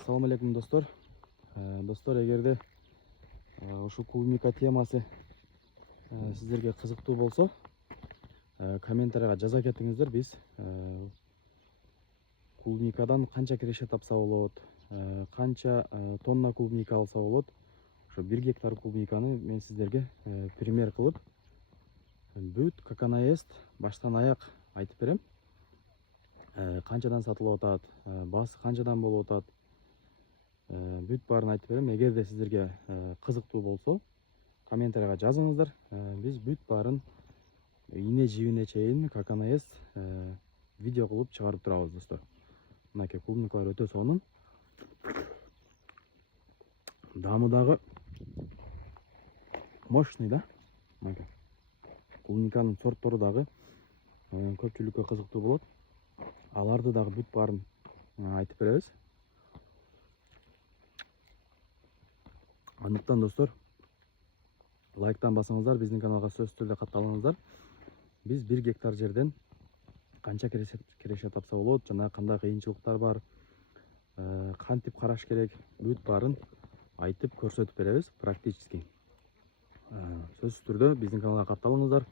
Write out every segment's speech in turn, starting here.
Assalamu alaikum dostlar. Dostlar, эгерде ошол клубника темасы сиздерге кызыктуу болсо, комментарийга жаза кетиңиздер. Биз клубникадан канча киреше тапса болот, канча тонна клубника алса болот. Ошо 1 гектар клубниканы мен сиздерге пример кылып, бүт как она есть баштан аяк айтып берем. Канчадан сатылып атат, баасы канчадан болуп атат, бүт баарын айтып берем. Эгерде сиздерге кызыктуу болсо, комментарийга жазыңыздар. Биз бүт баарын ине жибине чейин как она есть видео кылып чыгарып турабыз достор. Мынакей клубникалар өтө сонун. Дамы дагы мощный да. Мынакей. Клубниканын сорттору дагы көпчүлүккө кызыктуу болот. Аларды дагы бүт баарын айтып беребиз. Андыктан достор, лайктан басыңыздар, биздин каналга сөзсүз түрдө катталыңыздар. Биз 1 гектар жерден канча киреше тапса болот, жана кандай кыйынчылыктар бар, кантип караш керек, бүт баарын айтып көрсөтүп беребиз практически. Сөзсүз түрдө биздин каналга катталыңыздар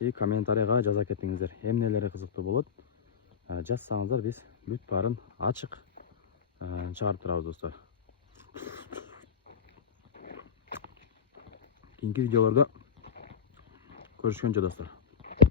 и комментарийга жаза кетиңиздер. Эмнелери кызыктуу болот, жазсаңыздар, биз бүт баарын ачык чыгарып турабыз достор. Кийинки видеолордо көрүшкөнчө достор.